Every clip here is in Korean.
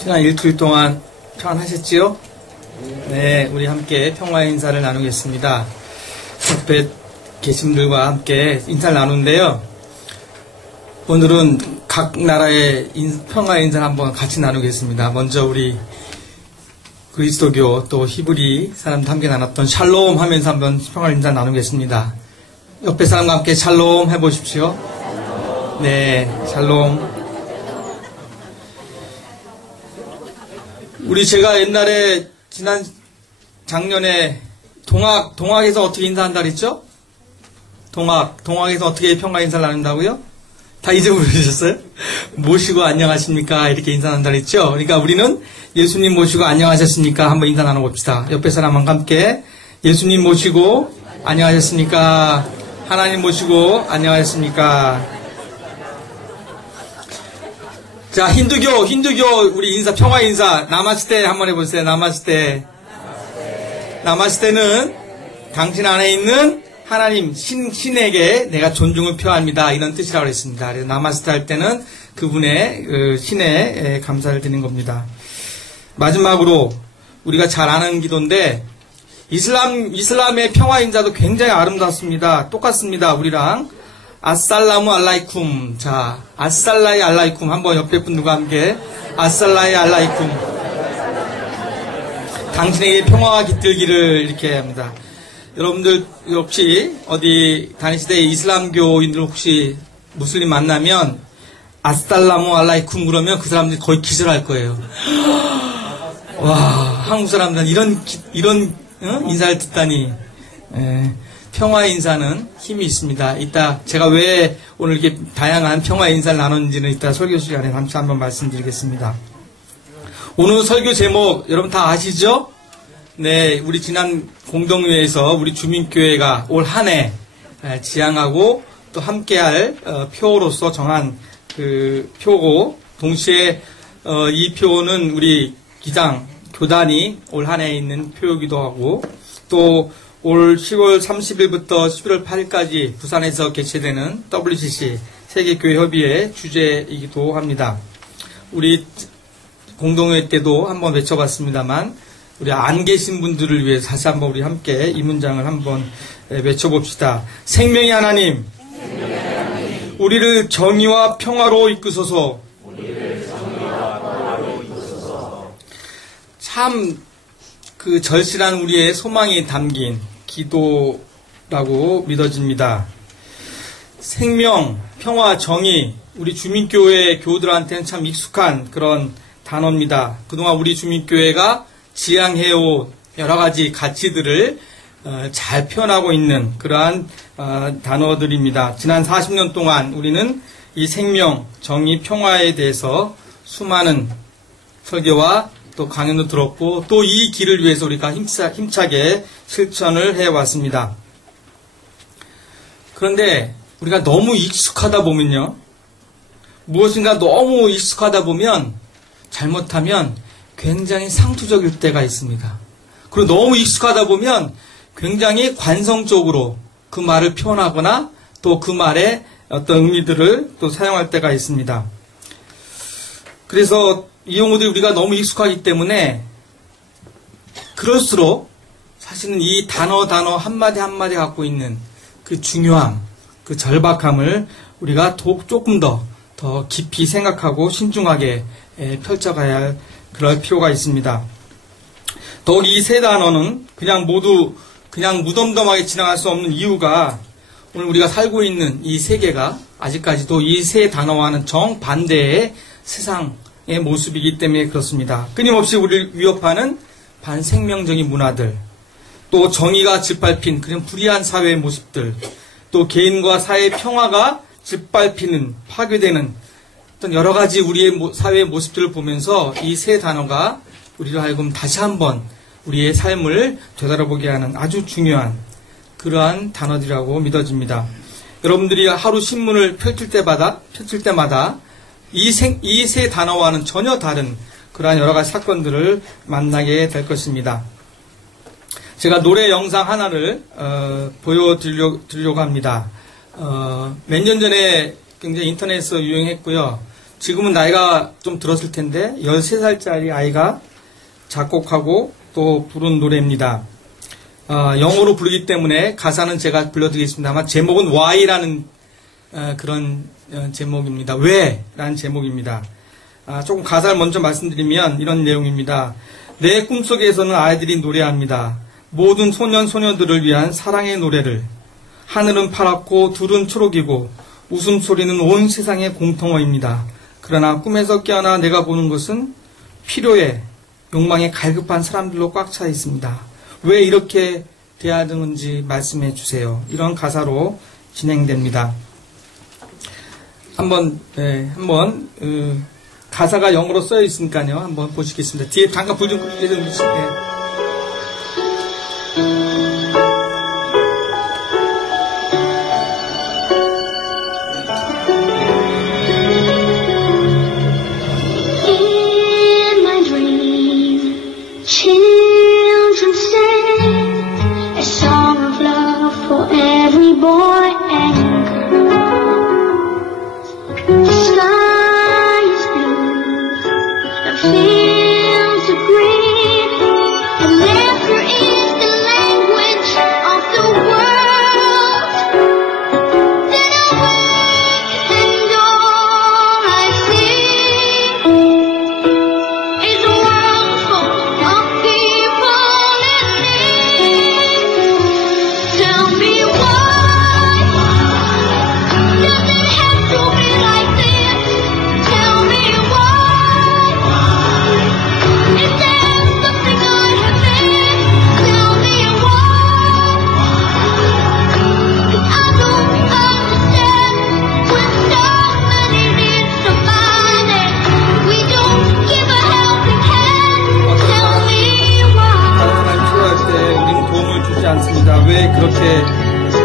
지난 일주일 동안 평안하셨지요? 네, 우리 함께 평화의 인사를 나누겠습니다. 옆에 계신 분들과 함께 인사를 나누는데요. 오늘은 각 나라의 평화의 인사를 한번 같이 나누겠습니다. 먼저 우리 그리스도교 또 히브리 사람들 함께 나눴던 샬롬 하면서 한번 평화의 인사 나누겠습니다. 옆에 사람과 함께 샬롬 해보십시오. 네, 샬롬. 우리 제가 옛날에 지난 작년에 동학에서 어떻게 인사한다 그랬죠? 동학에서 어떻게 평화 인사를 나눈다고요? 다 잊어버리셨어요? 모시고 안녕하십니까? 이렇게 인사한다 그랬죠? 그러니까 우리는 예수님 모시고 안녕하셨습니까? 한번 인사 나눠봅시다. 옆에 사람과 함께 예수님 모시고 안녕하셨습니까? 하나님 모시고 안녕하셨습니까? 자, 힌두교 우리 인사 평화 인사 나마스테 한번 해보세요. 나마스테. 나마스테는 당신 안에 있는 하나님 신에게 내가 존중을 표합니다. 이런 뜻이라고 했습니다. 그래서 나마스테 할 때는 그분의 신에 감사를 드리는 겁니다. 마지막으로 우리가 잘 아는 기도인데 이슬람의 평화 인사도 굉장히 아름답습니다. 똑같습니다. 우리랑 아살라무 알라이쿰. 자, 아살라이 알라이쿰. 한번 옆에 분들과 함께 아살라이 알라이쿰. 당신에게 평화가 깃들기를 이렇게 합니다. 여러분들 혹시 어디 다니실 때 이슬람교인들 혹시 무슬림 만나면 아살라무 알라이쿰 그러면 그 사람들이 거의 기절할 거예요. 와, 한국 사람들은 이런 인사를 듣다니. 평화 인사는 힘이 있습니다. 이따 제가 왜 오늘 이렇게 다양한 평화 인사를 나눴는지는 이따 설교 시간에 잠시 한번 말씀드리겠습니다. 오늘 설교 제목 여러분 다 아시죠? 네, 우리 지난 공동회에서 우리 주민교회가 올 한 해 지향하고 또 함께할 표로서 정한 그 표고, 동시에 이 표는 우리 교단이 올 한 해에 있는 표이기도 하고, 또 올 10월 30일부터 11월 8일까지 부산에서 개최되는 WCC 세계교회협의회 주제이기도 합니다. 우리 공동회 때도 한번 외쳐봤습니다만 우리 안 계신 분들을 위해 다시 한번 우리 함께 이 문장을 한번 외쳐봅시다. 생명의 하나님, 우리를 정의와 평화로 이끄소서. 참 그 절실한 우리의 소망이 담긴 기도라고 믿어집니다. 생명, 평화, 정의, 우리 주민교회 교우들한테는 참 익숙한 그런 단어입니다. 그동안 우리 주민교회가 지향해온 여러 가지 가치들을 잘 표현하고 있는 그러한 단어들입니다. 지난 40년 동안 우리는 이 생명, 정의, 평화에 대해서 수많은 설교와 또 강연도 들었고 또 이 길을 위해서 우리가 힘차게 실천을 해왔습니다. 그런데 우리가 너무 익숙하다 보면요. 무엇인가 너무 익숙하다 보면 잘못하면 굉장히 상투적일 때가 있습니다. 그리고 너무 익숙하다 보면 굉장히 관성적으로 그 말을 표현하거나 또 그 말의 어떤 의미들을 또 사용할 때가 있습니다. 그래서 이 용어들이 우리가 너무 익숙하기 때문에 그럴수록 사실은 이 단어 한마디 한마디 갖고 있는 그 중요함, 그 절박함을 우리가 조금 더 깊이 생각하고 신중하게 펼쳐가야 할 그럴 필요가 있습니다. 더욱 이 세 단어는 그냥 무덤덤하게 지나갈 수 없는 이유가 오늘 우리가 살고 있는 이 세계가 아직까지도 이 세 단어와는 정반대의 세상의 모습이기 때문에 그렇습니다. 끊임없이 우리를 위협하는 반생명적인 문화들, 또 정의가 짓밟힌 그런 불의한 사회의 모습들, 또 개인과 사회의 평화가 짓밟히는, 파괴되는 어떤 여러 가지 우리의 사회의 모습들을 보면서 이 세 단어가 우리를 하여금 다시 한번 우리의 삶을 되돌아보게 하는 아주 중요한 그러한 단어들이라고 믿어집니다. 여러분들이 하루 신문을 펼칠 때마다 이 세 단어와는 전혀 다른 그러한 여러 가지 사건들을 만나게 될 것입니다. 제가 노래 영상 하나를 보여드리려고 합니다. 몇 년 전에 굉장히 인터넷에서 유행했고요. 지금은 나이가 좀 들었을 텐데 13살짜리 아이가 작곡하고 또 부른 노래입니다. 영어로 부르기 때문에 가사는 제가 불러드리겠습니다만 제목은 Why라는 그런 제목입니다. 왜? 라는 제목입니다. 조금 가사를 먼저 말씀드리면 이런 내용입니다. 내 꿈속에서는 아이들이 노래합니다. 모든 소년 소녀들을 위한 사랑의 노래를. 하늘은 파랗고 둘은 초록이고 웃음소리는 온 세상의 공통어입니다. 그러나 꿈에서 깨어나 내가 보는 것은 필요에 욕망에 갈급한 사람들로 꽉 차 있습니다. 왜 이렇게 돼야 되는지 말씀해 주세요. 이런 가사로 진행됩니다. 한번 가사가 영어로 써 있으니까요. 한번 보시겠습니다. 뒤에 잠깐 불 좀 끄주세요.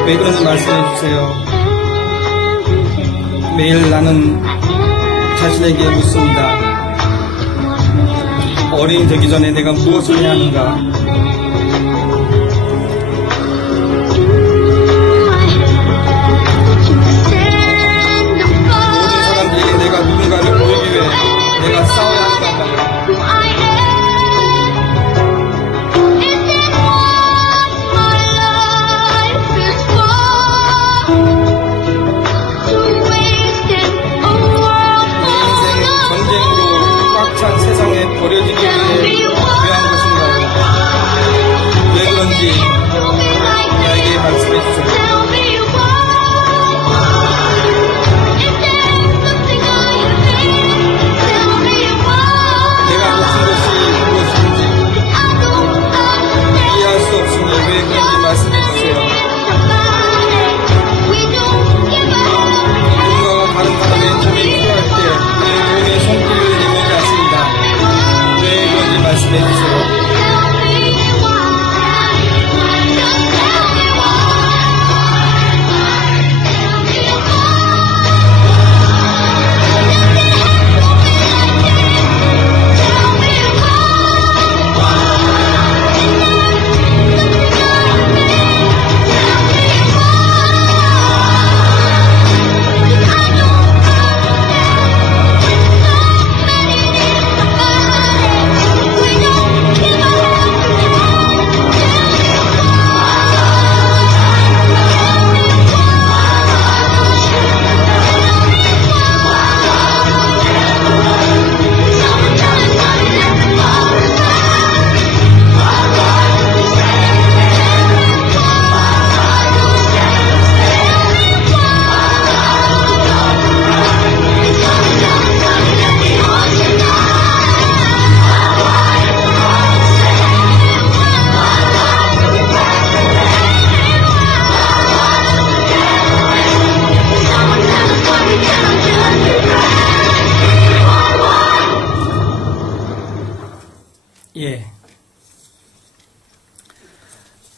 왜 그런지 말씀해 주세요. 매일 나는 자신에게 묻습니다. 어린이 되기 전에 내가 무엇을 해야 하는가? 모든 사람들에게 내가 누군가를 보이기 위해 내가 싸워야 하는가? 버려지기 위해 필요한 것인가요? 왜 그런지 나에게 말씀해 주세요. 내가 놓친 것이 무엇인지 이해할 수 없으니 왜 그런지 말씀해 주세요. 누군가가 다른 사람의 도움이 필요할 때 내 도움의 손길을 내밀지 않습니다. 왜 그런지 말씀해 주세요.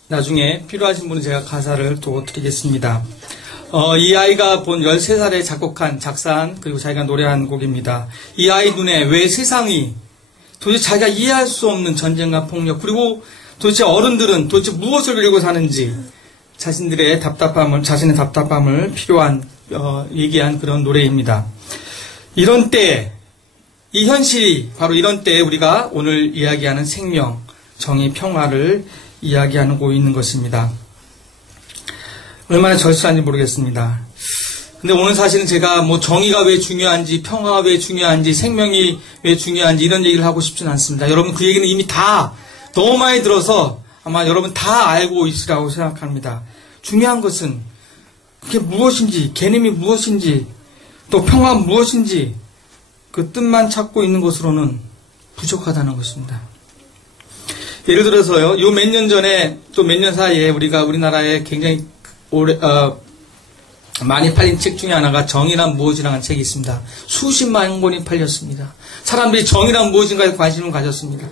나중에 필요하신 분은 제가 가사를 또 드리겠습니다. 이 아이가 본 13살에 작사한 그리고 자기가 노래한 곡입니다. 이 아이 눈에 왜 세상이 도대체 자기가 이해할 수 없는 전쟁과 폭력 그리고 도대체 어른들은 도대체 무엇을 그리고 사는지 자신의 답답함을 필요한 얘기한 그런 노래입니다. 이런 때, 이 현실이 바로 이런 때에 우리가 오늘 이야기하는 생명, 정의, 평화를 이야기하고 있는 것입니다. 얼마나 절실한지 모르겠습니다. 근데 오늘 사실은 제가 뭐 정의가 왜 중요한지, 평화가 왜 중요한지, 생명이 왜 중요한지 이런 얘기를 하고 싶지는 않습니다. 여러분 그 얘기는 이미 다 너무 많이 들어서 아마 여러분 다 알고 있으라고 생각합니다. 중요한 것은 그게 무엇인지, 개념이 무엇인지, 또 평화가 무엇인지 그 뜻만 찾고 있는 것으로는 부족하다는 것입니다. 예를 들어서요, 요 몇 년 전에 또 몇 년 사이에 우리가 우리나라에 굉장히 많이 팔린 책 중에 하나가 정의란 무엇이라는 책이 있습니다. 수십만 권이 팔렸습니다. 사람들이 정의란 무엇인가에 관심을 가졌습니다.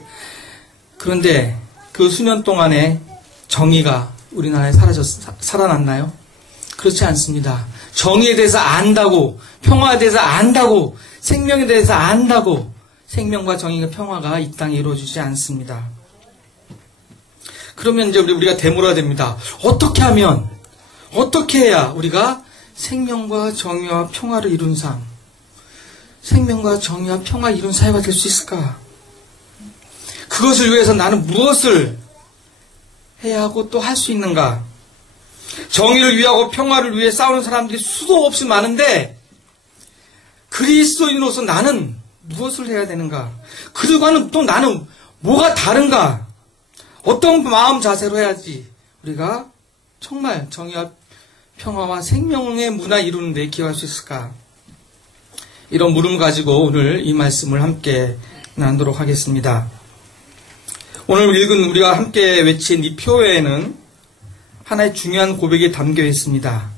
그런데 그 수년 동안에 정의가 우리나라에 살아났나요? 그렇지 않습니다. 정의에 대해서 안다고, 평화에 대해서 안다고, 생명에 대해서 안다고 생명과 정의와 평화가 이 땅에 이루어지지 않습니다. 그러면 이제 우리가 되물어야 됩니다. 어떻게 하면, 어떻게 해야 우리가 생명과 정의와 평화를 이룬 삶, 생명과 정의와 평화 이룬 사회가 될 수 있을까? 그것을 위해서 나는 무엇을 해야 하고 또 할 수 있는가? 정의를 위하고 평화를 위해 싸우는 사람들이 수도 없이 많은데 그리스도인으로서 나는 무엇을 해야 되는가? 그들과는 또 나는 뭐가 다른가? 어떤 마음 자세로 해야지 우리가 정말 정의와 평화와 생명의 문화 이루는 데 기여할 수 있을까? 이런 물음을 가지고 오늘 이 말씀을 함께 나누도록 하겠습니다. 오늘 읽은 우리가 함께 외친 이 표에는 하나의 중요한 고백이 담겨 있습니다.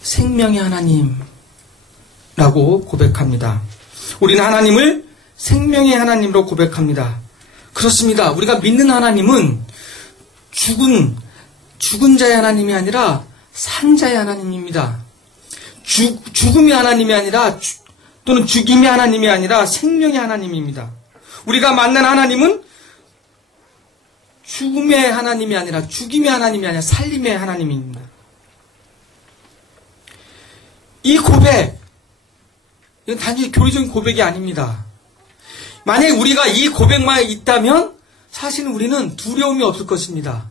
생명의 하나님라고 고백합니다. 우리는 하나님을 생명의 하나님으로 고백합니다. 그렇습니다. 우리가 믿는 하나님은 죽은 자의 하나님이 아니라 산 자의 하나님입니다. 죽음의 하나님이 아니라 또는 죽임의 하나님이 아니라 생명의 하나님입니다. 우리가 만난 하나님은 죽음의 하나님이 아니라 죽임의 하나님이 아니라 살림의 하나님입니다. 이 고백, 이건 단지 교리적인 고백이 아닙니다. 만약에 우리가 이 고백만 있다면 사실은 우리는 두려움이 없을 것입니다.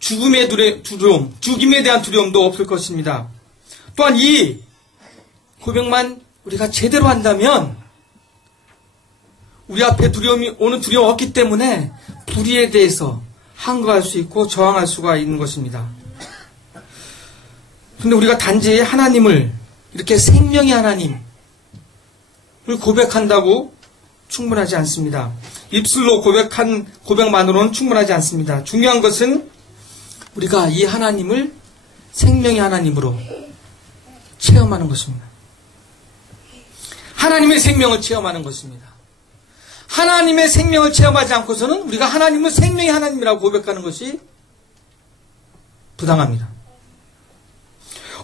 죽음의 두려움, 죽임에 대한 두려움도 없을 것입니다. 또한 이 고백만 우리가 제대로 한다면 우리 앞에 오는 두려움 없기 때문에 불의에 대해서 항거할 수 있고 저항할 수가 있는 것입니다. 그런데 우리가 단지 하나님을 이렇게 생명의 하나님을 고백한다고 충분하지 않습니다. 입술로 고백한 고백만으로는 충분하지 않습니다. 중요한 것은 우리가 이 하나님을 생명의 하나님으로 체험하는 것입니다. 하나님의 생명을 체험하는 것입니다. 하나님의 생명을 체험하지 않고서는 우리가 하나님을 생명의 하나님이라고 고백하는 것이 부당합니다.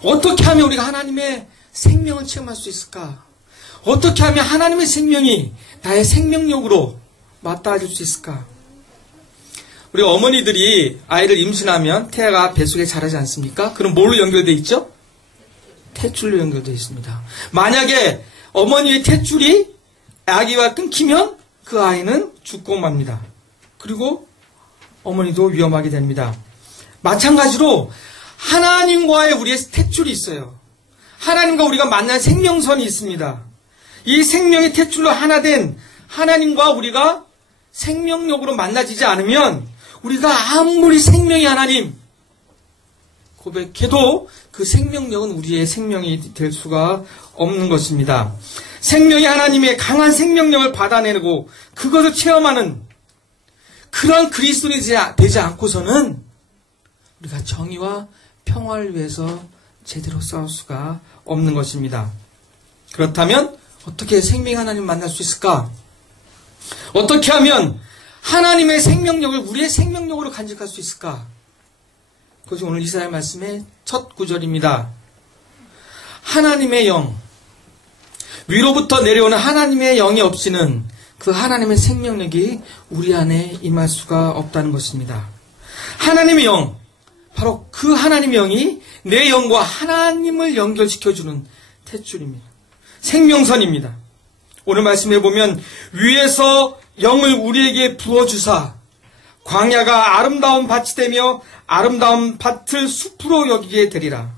어떻게 하면 우리가 하나님의 생명을 체험할 수 있을까? 어떻게 하면 하나님의 생명이 나의 생명력으로 맞닿아질 수 있을까? 우리 어머니들이 아이를 임신하면 태아가 뱃속에 자라지 않습니까? 그럼 뭘로 연결되어 있죠? 탯줄로 연결되어 있습니다. 만약에 어머니의 탯줄이 아기와 끊기면 그 아이는 죽고 맙니다. 그리고 어머니도 위험하게 됩니다. 마찬가지로 하나님과의 우리의 탯줄이 있어요. 하나님과 우리가 만난 생명선이 있습니다. 이 생명의 탯줄로 하나 된 하나님과 우리가 생명력으로 만나지지 않으면 우리가 아무리 생명의 하나님 고백해도 그 생명력은 우리의 생명이 될 수가 없는 것입니다. 생명의 하나님의 강한 생명력을 받아내고 그것을 체험하는 그런 그리스도인이 되지 않고서는 우리가 정의와 평화를 위해서 제대로 싸울 수가 없는 것입니다. 그렇다면 어떻게 생명의 하나님을 만날 수 있을까? 어떻게 하면 하나님의 생명력을 우리의 생명력으로 간직할 수 있을까? 그것이 오늘 이사야 말씀의 첫 구절입니다. 하나님의 영, 위로부터 내려오는 하나님의 영이 없이는 그 하나님의 생명력이 우리 안에 임할 수가 없다는 것입니다. 하나님의 영, 바로 그 하나님의 영이 내 영과 하나님을 연결시켜주는 탯줄입니다. 생명선입니다. 오늘 말씀해 보면 위에서 영을 우리에게 부어주사 광야가 아름다운 밭이 되며 아름다운 밭을 숲으로 여기게 되리라.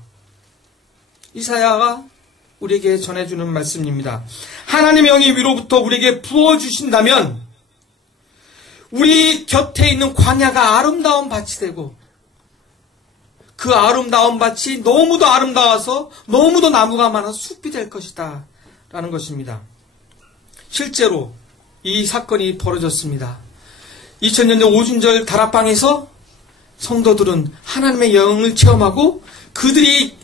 이사야가 우리에게 전해주는 말씀입니다. 하나님의 영이 위로부터 우리에게 부어주신다면 우리 곁에 있는 광야가 아름다운 밭이 되고 그 아름다운 밭이 너무도 아름다워서 너무도 나무가 많아서 숲이 될 것이다 라는 것입니다. 실제로 이 사건이 벌어졌습니다. 2000년대 오순절 다락방에서 성도들은 하나님의 영을 체험하고 그들이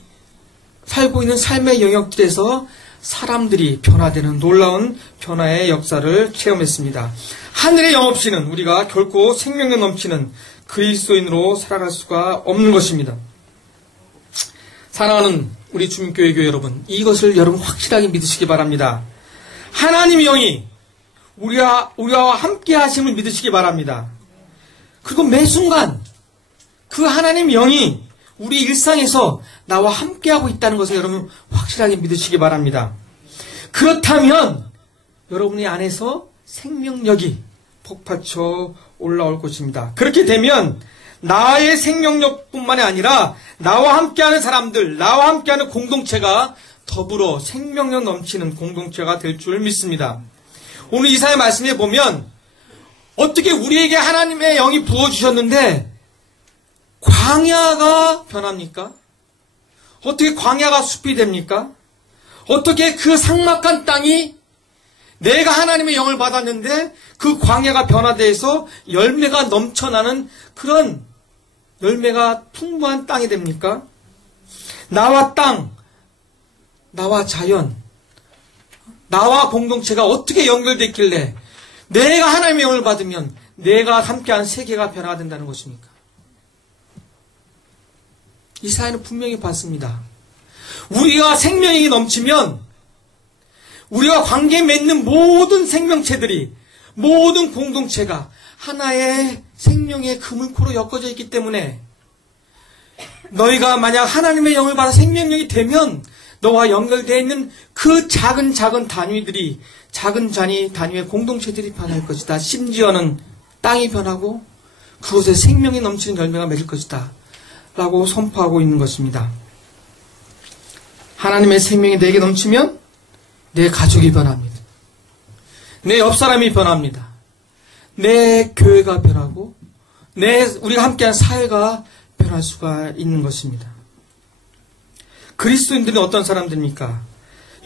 살고 있는 삶의 영역들에서 사람들이 변화되는 놀라운 변화의 역사를 체험했습니다. 하늘의 영 없이는 우리가 결코 생명력 넘치는 그리스도인으로 살아갈 수가 없는 것입니다. 사랑하는 우리 주민교회 교회 여러분, 이것을 여러분 확실하게 믿으시기 바랍니다. 하나님의 영이 우리와 함께 하심을 믿으시기 바랍니다. 그리고 매 순간 그 하나님의 영이 우리 일상에서 나와 함께하고 있다는 것을 여러분 확실하게 믿으시기 바랍니다. 그렇다면 여러분의 안에서 생명력이 폭받쳐 올라올 것입니다. 그렇게 되면 나의 생명력뿐만이 아니라 나와 함께하는 사람들, 나와 함께하는 공동체가 더불어 생명력 넘치는 공동체가 될 줄 믿습니다. 오늘 이사야 말씀에 보면 어떻게 우리에게 하나님의 영이 부어주셨는데 광야가 변합니까? 어떻게 광야가 숲이 됩니까? 어떻게 그 삭막한 땅이 내가 하나님의 영을 받았는데 그 광야가 변화돼서 열매가 넘쳐나는 그런 열매가 풍부한 땅이 됩니까? 나와 땅, 나와 자연, 나와 공동체가 어떻게 연결됐길래 내가 하나님의 영을 받으면 내가 함께한 세계가 변화가 된다는 것입니까? 이사야는 분명히 봤습니다. 우리가 생명력이 넘치면 우리가 관계 맺는 모든 생명체들이, 모든 공동체가 하나의 생명의 그물코로 엮어져 있기 때문에 너희가 만약 하나님의 영을 받아 생명력이 되면 너와 연결되어 있는 그 작은 단위들이, 작은 단위의 공동체들이 변할 것이다. 심지어는 땅이 변하고 그곳에 생명이 넘치는 열매가 맺을 것이다 라고 선포하고 있는 것입니다. 하나님의 생명이 내게 넘치면 내 가족이 변합니다. 내 옆사람이 변합니다. 내 교회가 변하고 우리가 함께한 사회가 변할 수가 있는 것입니다. 그리스도인들은 어떤 사람들입니까?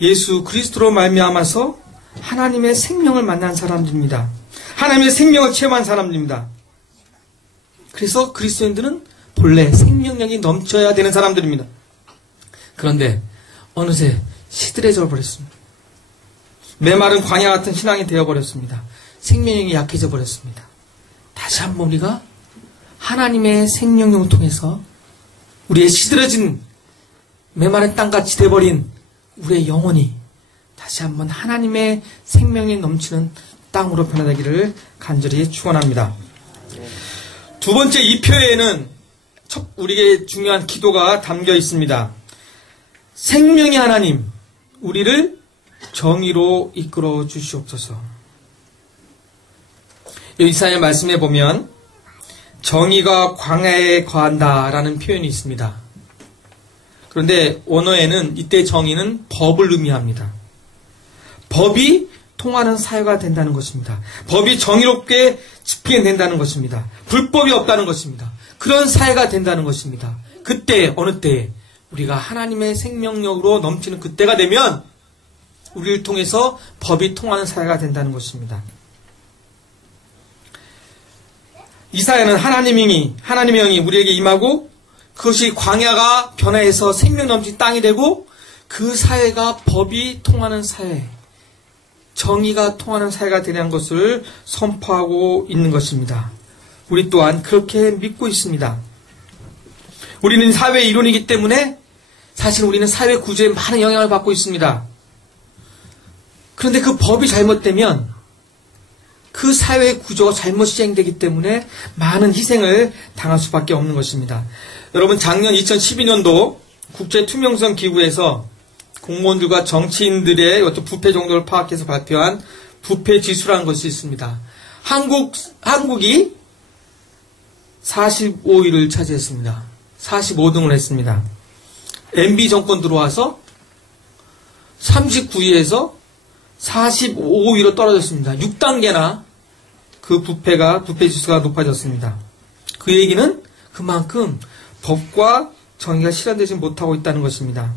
예수 그리스도로 말미암아서 하나님의 생명을 만난 사람들입니다. 하나님의 생명을 체험한 사람들입니다. 그래서 그리스도인들은 본래 생명력이 넘쳐야 되는 사람들입니다. 그런데 어느새 시들해져 버렸습니다. 메마른 광야 같은 신앙이 되어버렸습니다. 생명력이 약해져 버렸습니다. 다시 한번 우리가 하나님의 생명력을 통해서 우리의 시들어진 메마른 땅같이 돼버린 우리의 영혼이 다시 한번 하나님의 생명이 넘치는 땅으로 변화되기를 간절히 축원합니다. 두 번째 이 표에는 우리에게 중요한 기도가 담겨 있습니다. 생명의 하나님, 우리를 정의로 이끌어 주시옵소서. 이사야 말씀에 보면 정의가 광야에 거한다라는 표현이 있습니다. 그런데 원어에는 이때 정의는 법을 의미합니다. 법이 통하는 사회가 된다는 것입니다. 법이 정의롭게 집행된다는 것입니다. 불법이 없다는 것입니다. 그런 사회가 된다는 것입니다. 그때 어느 때에 우리가 하나님의 생명력으로 넘치는 그때가 되면 우리를 통해서 법이 통하는 사회가 된다는 것입니다. 이사야는 하나님의 영이 우리에게 임하고 그것이 광야가 변화해서 생명 넘친 땅이 되고 그 사회가 법이 통하는 사회, 정의가 통하는 사회가 되는 것을 선포하고 있는 것입니다. 우리 또한 그렇게 믿고 있습니다. 우리는 사회의 일원이기 때문에 사실 우리는 사회 구조에 많은 영향을 받고 있습니다. 그런데 그 법이 잘못되면 그 사회 구조가 잘못 시행되기 때문에 많은 희생을 당할 수밖에 없는 것입니다. 여러분 작년 2012년도 국제투명성 기구에서 공무원들과 정치인들의 어떤 부패 정도를 파악해서 발표한 부패 지수라는 것이 있습니다. 한국이 45위를 차지했습니다. 45등을 했습니다. MB 정권 들어와서 39위에서 45위로 떨어졌습니다. 6단계나 그 부패 지수가 높아졌습니다. 그 얘기는 그만큼 법과 정의가 실현되지 못하고 있다는 것입니다.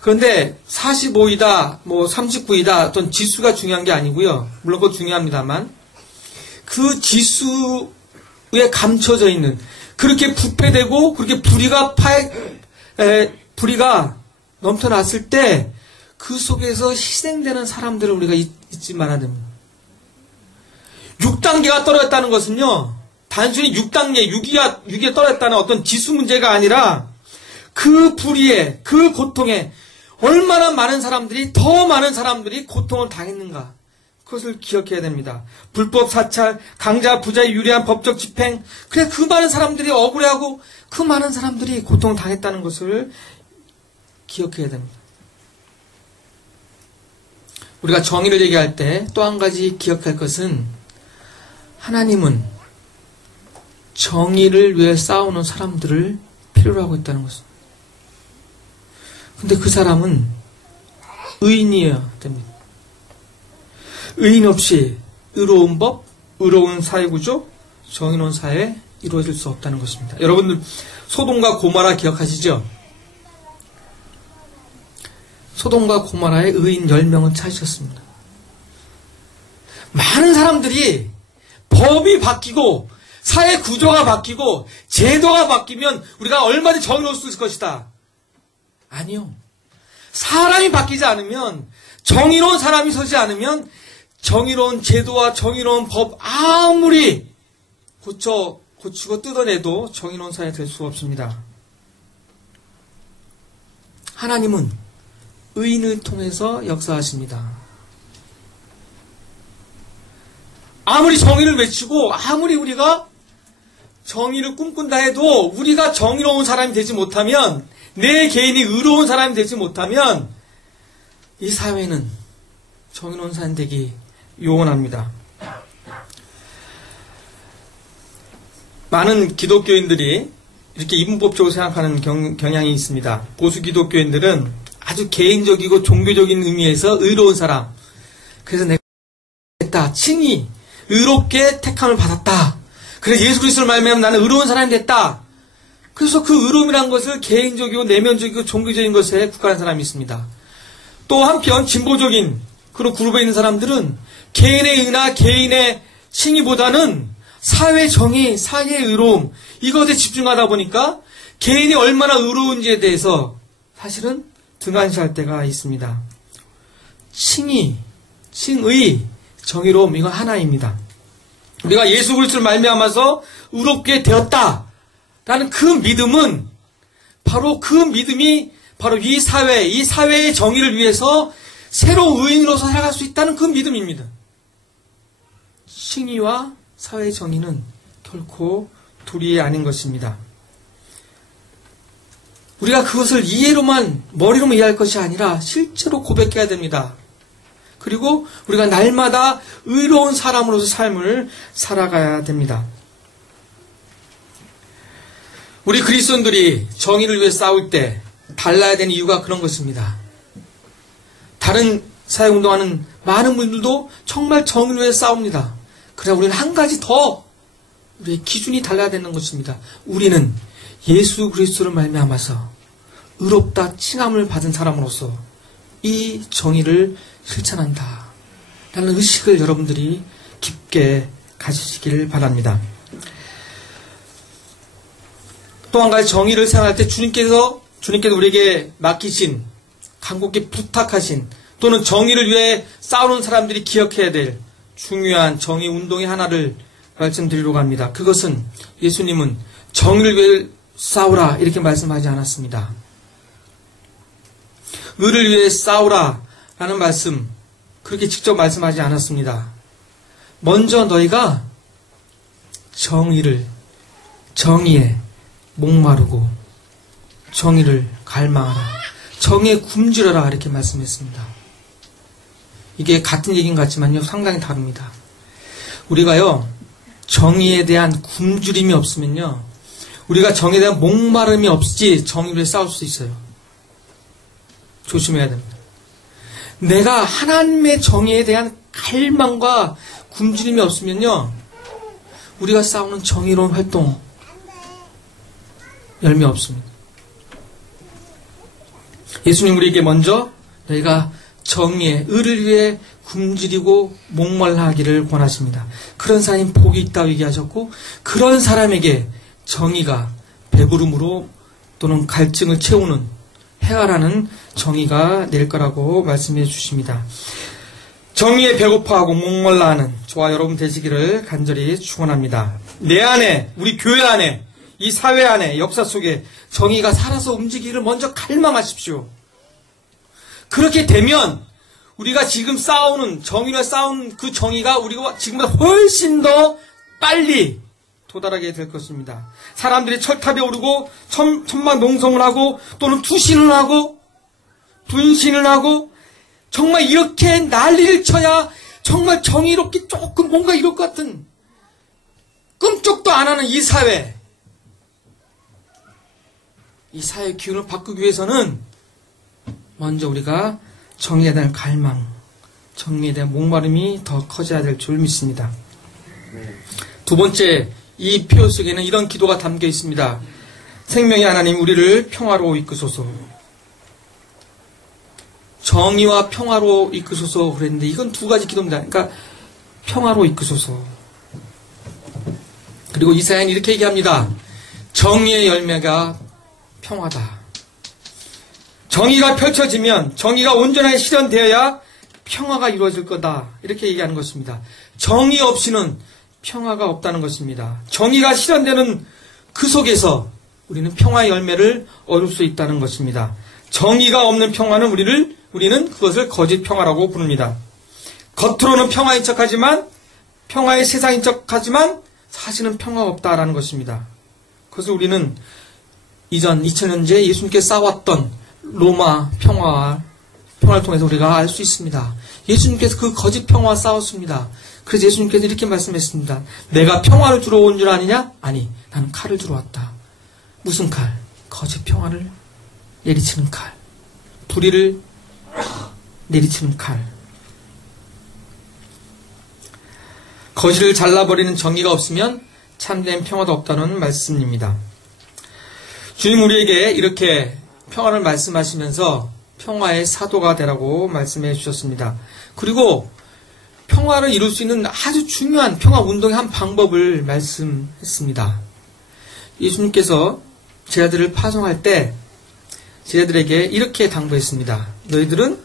그런데 45위다, 39위다, 어떤 지수가 중요한 게 아니고요. 물론 그거 중요합니다만, 그 지수에 감춰져 있는, 그렇게 부패되고, 그렇게 불의가 넘쳐났을 때, 그 속에서 희생되는 사람들을 우리가 잊지 말아야 됩니다. 6단계가 떨어졌다는 것은요, 단순히 6단계, 6위에 떨어졌다는 어떤 지수 문제가 아니라, 그 불의에, 그 고통에, 얼마나 많은 사람들이, 더 많은 사람들이 고통을 당했는가. 그것을 기억해야 됩니다. 불법 사찰, 강자, 부자의 유리한 법적 집행, 그래, 그 많은 사람들이 억울해하고, 그 많은 사람들이 고통을 당했다는 것을 기억해야 됩니다. 우리가 정의를 얘기할 때 또 한 가지 기억할 것은, 하나님은 정의를 위해 싸우는 사람들을 필요로 하고 있다는 것입니다. 근데 그 사람은 의인이어야 됩니다. 의인 없이 의로운 법, 의로운 사회구조, 정의로운 사회 이루어질 수 없다는 것입니다. 여러분들 소돔과 고모라 기억하시죠? 소돔과 고모라의 의인 10명은 찾으셨습니다. 많은 사람들이 법이 바뀌고 사회 구조가 바뀌고 제도가 바뀌면 우리가 얼마든지 정의로울 수 있을 것이다. 아니요. 사람이 바뀌지 않으면, 정의로운 사람이 서지 않으면 정의로운 제도와 정의로운 법 아무리 고치고 뜯어내도 정의로운 사회가 될 수 없습니다. 하나님은 의인을 통해서 역사하십니다. 아무리 정의를 외치고 아무리 우리가 정의를 꿈꾼다 해도 우리가 정의로운 사람이 되지 못하면, 내 개인이 의로운 사람이 되지 못하면 이 사회는 정의로운 사람 되기 요원합니다. 많은 기독교인들이 이렇게 이분법적으로 생각하는 경향이 있습니다. 보수 기독교인들은 아주 개인적이고 종교적인 의미에서 의로운 사람, 그래서 내가 됐다, 친히 의롭게 택함을 받았다, 그래서 예수 그리스도를 말미암아 나는 의로운 사람이 됐다. 그래서 그 의로움이라는 것을 개인적이고 내면적이고 종교적인 것에 국한한 사람이 있습니다. 또 한편 진보적인 그런 그룹에 있는 사람들은 개인의 의나 개인의 칭의보다는 사회 정의, 사회의 의로움, 이것에 집중하다 보니까 개인이 얼마나 의로운지에 대해서 사실은 등한시할 때가 있습니다. 칭의, 정의로움, 이건 하나입니다. 우리가 예수 그리스도를 말미암아서 의롭게 되었다라는 그 믿음은 바로 그 믿음이 바로 이 사회의 정의를 위해서 새로 의인으로서 살아갈 수 있다는 그 믿음입니다. 칭의와 사회의 정의는 결코 둘이 아닌 것입니다. 우리가 그것을 머리로만 이해할 것이 아니라 실제로 고백해야 됩니다. 그리고 우리가 날마다 의로운 사람으로서 삶을 살아가야 됩니다. 우리 그리스도인들이 정의를 위해 싸울 때 달라야 되는 이유가 그런 것입니다. 다른 사회운동하는 많은 분들도 정말 정의를 위해 싸웁니다. 그러나 우리는 한 가지 더 우리의 기준이 달라야 되는 것입니다. 우리는 예수 그리스도를 말미암아서 의롭다 칭함을 받은 사람으로서 이 정의를 실천한다 라는 의식을 여러분들이 깊게 가지시기를 바랍니다. 또 한 가지 정의를 생각할 때 주님께서 우리에게 맡기신, 간곡히 부탁하신, 또는 정의를 위해 싸우는 사람들이 기억해야 될 중요한 정의 운동의 하나를 말씀드리려고 합니다. 그것은 예수님은 정의를 위해 싸우라 이렇게 말씀하지 않았습니다. 의를 위해 싸우라 라는 말씀 그렇게 직접 말씀하지 않았습니다. 먼저 너희가 정의에 목마르고 정의를 갈망하라. 정의에 굶주려라 이렇게 말씀했습니다. 이게 같은 얘기인 것 같지만요, 상당히 다릅니다. 우리가요, 정의에 대한 굶주림이 없으면요, 우리가 정의에 대한 목마름이 없이 정의를 싸울 수 있어요. 조심해야 됩니다. 내가 하나님의 정의에 대한 갈망과 굶주림이 없으면요, 우리가 싸우는 정의로운 활동 열매 없습니다. 예수님 우리에게 먼저 너희가 정의의 의를 위해 굶주리고 목말라 하기를 권하십니다. 그런 사람이 복이 있다고 얘기하셨고, 그런 사람에게 정의가 배부름으로 또는 갈증을 채우는 해가라는 정의가 낼 거라고 말씀해 주십니다. 정의에 배고파하고 목말라 하는 저와 여러분 되시기를 간절히 축원합니다. 내 안에, 우리 교회 안에, 이 사회 안에, 역사 속에 정의가 살아서 움직이기를 먼저 갈망하십시오. 그렇게 되면 우리가 지금 싸우는, 정의를 싸우는 그 정의가 우리가 지금보다 훨씬 더 빨리 도달하게 될 것입니다. 사람들이 철탑에 오르고 천만농성을 하고 또는 투신을 하고 분신을 하고 정말 이렇게 난리를 쳐야 정말 정의롭게 조금 뭔가 이럴 것 같은, 꿈쩍도 안 하는 이 사회, 이 사회의 기운을 바꾸기 위해서는 먼저 우리가 정의에 대한 갈망, 정의에 대한 목마름이 더 커져야 될 줄 믿습니다. 두 번째, 이 표현 속에는 이런 기도가 담겨 있습니다. 생명의 하나님, 우리를 평화로 이끄소서. 정의와 평화로 이끄소서 그랬는데, 이건 두 가지 기도입니다. 그러니까 평화로 이끄소서. 그리고 이사야는 이렇게 얘기합니다. 정의의 열매가 평화다. 정의가 펼쳐지면, 정의가 온전하게 실현되어야 평화가 이루어질 거다. 이렇게 얘기하는 것입니다. 정의 없이는 평화가 없다는 것입니다. 정의가 실현되는 그 속에서 우리는 평화의 열매를 얻을 수 있다는 것입니다. 정의가 없는 평화는 우리는 그것을 거짓 평화라고 부릅니다. 겉으로는 평화인 척하지만, 평화의 세상인 척하지만 사실은 평화가 없다라는 것입니다. 그래서 우리는 이전 2000년째 예수님께 싸웠던 로마 평화를 통해서 우리가 알 수 있습니다. 예수님께서 그 거짓 평화와 싸웠습니다. 그래서 예수님께서 이렇게 말씀했습니다. 내가 평화를 주러 온 줄 아느냐? 아니, 나는 칼을 주러 왔다. 무슨 칼? 거짓 평화를 내리치는 칼. 불의를 내리치는 칼. 거실을 잘라버리는 정의가 없으면 참된 평화도 없다는 말씀입니다. 주님 우리에게 이렇게 평화를 말씀하시면서 평화의 사도가 되라고 말씀해 주셨습니다. 그리고 평화를 이룰 수 있는 아주 중요한 평화 운동의 한 방법을 말씀했습니다. 예수님께서 제자들을 파송할 때 제자들에게 이렇게 당부했습니다. 너희들은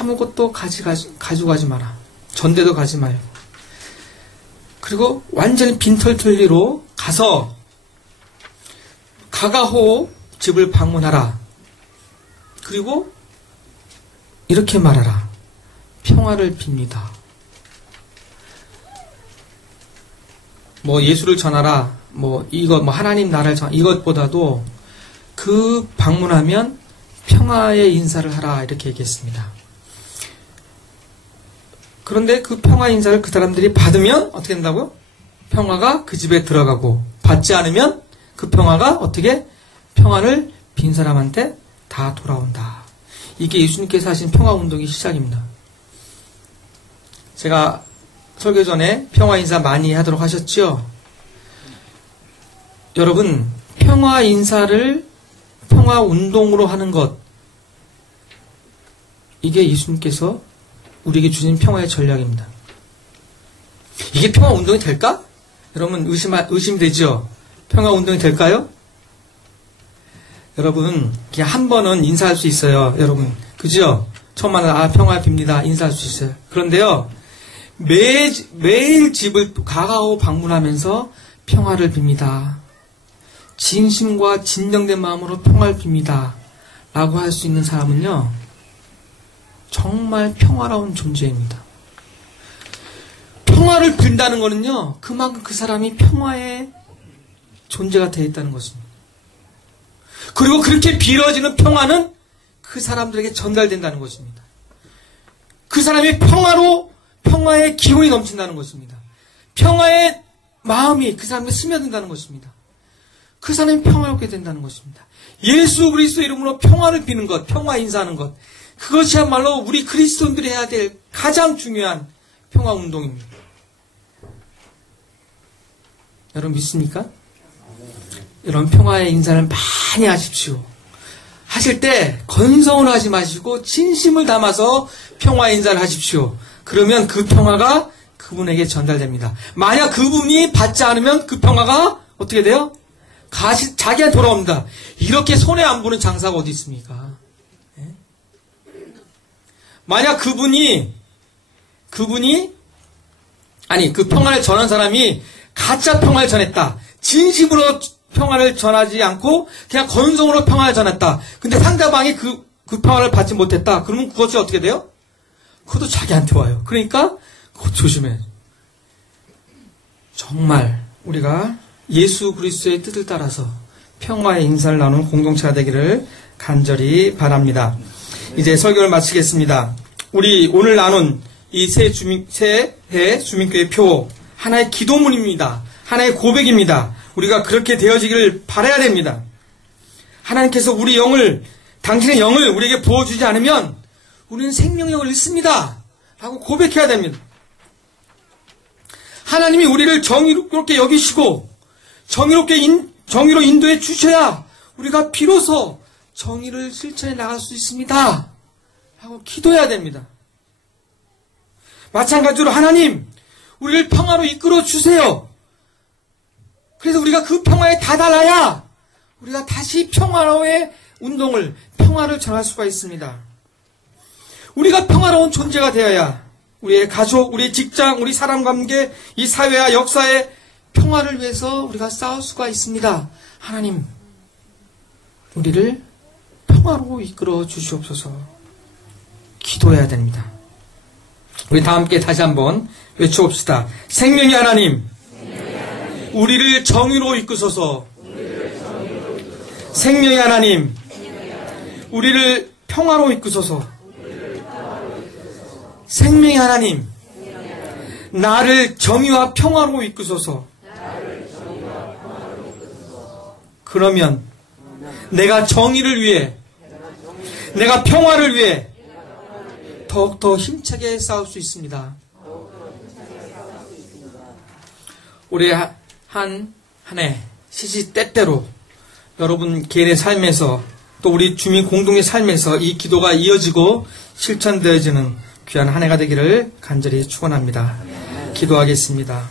아무것도 가지고 가지 마라. 전대도 가지 마요. 그리고 완전히 빈털털리로 가서 가가호 집을 방문하라. 그리고 이렇게 말하라. 평화를 빕니다. 예수를 전하라. 하나님 나라를 전하라. 이것보다도 그 방문하면 평화의 인사를 하라. 이렇게 얘기했습니다. 그런데 그 평화 인사를 그 사람들이 받으면 어떻게 된다고요? 평화가 그 집에 들어가고, 받지 않으면 그 평화가 어떻게? 평화를 빈 사람한테 다 돌아온다. 이게 예수님께서 하신 평화운동의 시작입니다. 제가 설교 전에 평화 인사 많이 하도록 하셨죠? 여러분, 평화 인사를 평화운동으로 하는 것, 이게 예수님께서 우리에게 주신 평화의 전략입니다. 이게 평화운동이 될까? 여러분 의심되죠? 평화운동이 될까요? 여러분 그냥 한 번은 인사할 수 있어요. 여러분 그죠? 처음 만나 평화 빕니다. 인사할 수 있어요. 그런데요 매일 집을 가가오 방문하면서 평화를 빕니다. 진심과 진정된 마음으로 평화를 빕니다. 라고 할 수 있는 사람은요 정말 평화로운 존재입니다. 평화를 빈다는 것은요 그만큼 그 사람이 평화의 존재가 되어 있다는 것입니다. 그리고 그렇게 빌어지는 평화는 그 사람들에게 전달된다는 것입니다. 그 사람의 평화의 기운이 넘친다는 것입니다. 평화의 마음이 그 사람에 스며든다는 것입니다. 그 사람이 평화롭게 된다는 것입니다. 예수 그리스도 이름으로 평화를 비는 것, 평화 인사하는 것, 그것이야말로 우리 그리스도인들이 해야 될 가장 중요한 평화 운동입니다. 여러분 믿습니까? 여러분 평화의 인사를 많이 하십시오. 하실 때 건성으로 하지 마시고 진심을 담아서 평화 인사를 하십시오. 그러면 그 평화가 그분에게 전달됩니다. 만약 그분이 받지 않으면 그 평화가 어떻게 돼요? 자기한테 돌아옵니다. 이렇게 손해 안 보는 장사가 어디 있습니까? 네? 만약 그 평화를 전한 사람이 가짜 평화를 전했다. 진심으로 평화를 전하지 않고 그냥 건성으로 평화를 전했다. 근데 상대방이 그 평화를 받지 못했다. 그러면 그것이 어떻게 돼요? 그것도 자기한테 와요. 그러니까 그것 조심해. 정말 우리가 예수 그리스도의 뜻을 따라서 평화의 인사를 나누는 공동체가 되기를 간절히 바랍니다. 이제 설교를 마치겠습니다. 우리 오늘 나눈 이 새해 주민교회 표 하나의 기도문입니다. 하나의 고백입니다. 우리가 그렇게 되어지기를 바라야 됩니다. 하나님께서 당신의 영을 우리에게 부어주지 않으면 우리는 생명력을 잃습니다. 라고 고백해야 됩니다. 하나님이 우리를 정의롭게 여기시고 정의로 인도해 주셔야 우리가 비로소 정의를 실천해 나갈 수 있습니다. 라고 기도해야 됩니다. 마찬가지로 하나님, 우리를 평화로 이끌어 주세요. 그래서 우리가 그 평화에 다다라야 우리가 다시 평화로의 평화를 전할 수가 있습니다. 우리가 평화로운 존재가 되어야 우리의 가족, 우리의 직장, 우리 사람 관계, 이 사회와 역사의 평화를 위해서 우리가 싸울 수가 있습니다. 하나님, 우리를 평화로 이끌어 주시옵소서. 기도해야 됩니다. 우리 다 함께 다시 한번 외쳐봅시다. 생명의 하나님, 우리를 정의로 이끄소서. 생명의 하나님, 우리를 평화로 이끄소서. 생명의 하나님, 나를 정의와 평화로 이끄소서. 그러면 내가 정의를 위해, 내가 평화를 위해 더욱더 힘차게 싸울 수 있습니다. 올해 한 해 시시때때로 여러분 개인의 삶에서 또 우리 주민 공동의 삶에서 이 기도가 이어지고 실천되어지는 귀한 한 해가 되기를 간절히 축원합니다. 기도하겠습니다.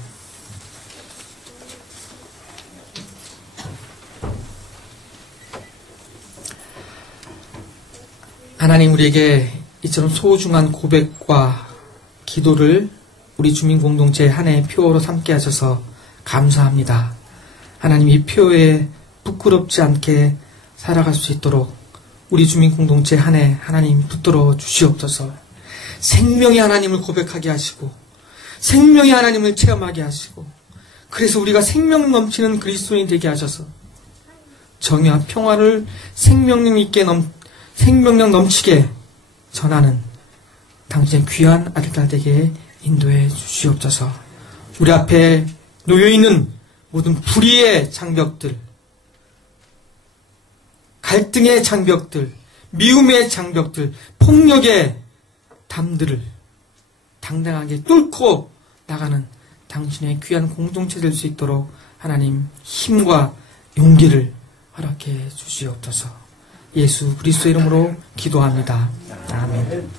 하나님, 우리에게 이처럼 소중한 고백과 기도를 우리 주민 공동체 한 해의 표로 삼게 하셔서 감사합니다. 하나님, 이 표에 부끄럽지 않게 살아갈 수 있도록 우리 주민 공동체 한 해 하나님 붙들어 주시옵소서. 생명의 하나님을 고백하게 하시고 생명의 하나님을 체험하게 하시고, 그래서 우리가 생명 넘치는 그리스도인이 되게 하셔서 정의와 평화를 생명력 넘치게 전하는 당신의 귀한 아들들 되게 인도해 주시옵소서. 우리 앞에 놓여있는 모든 불의의 장벽들, 갈등의 장벽들, 미움의 장벽들, 폭력의 담들을 당당하게 뚫고 나가는 당신의 귀한 공동체 될 수 있도록 하나님 힘과 용기를 허락해 주시옵소서. 예수 그리스도 이름으로 기도합니다. 아멘.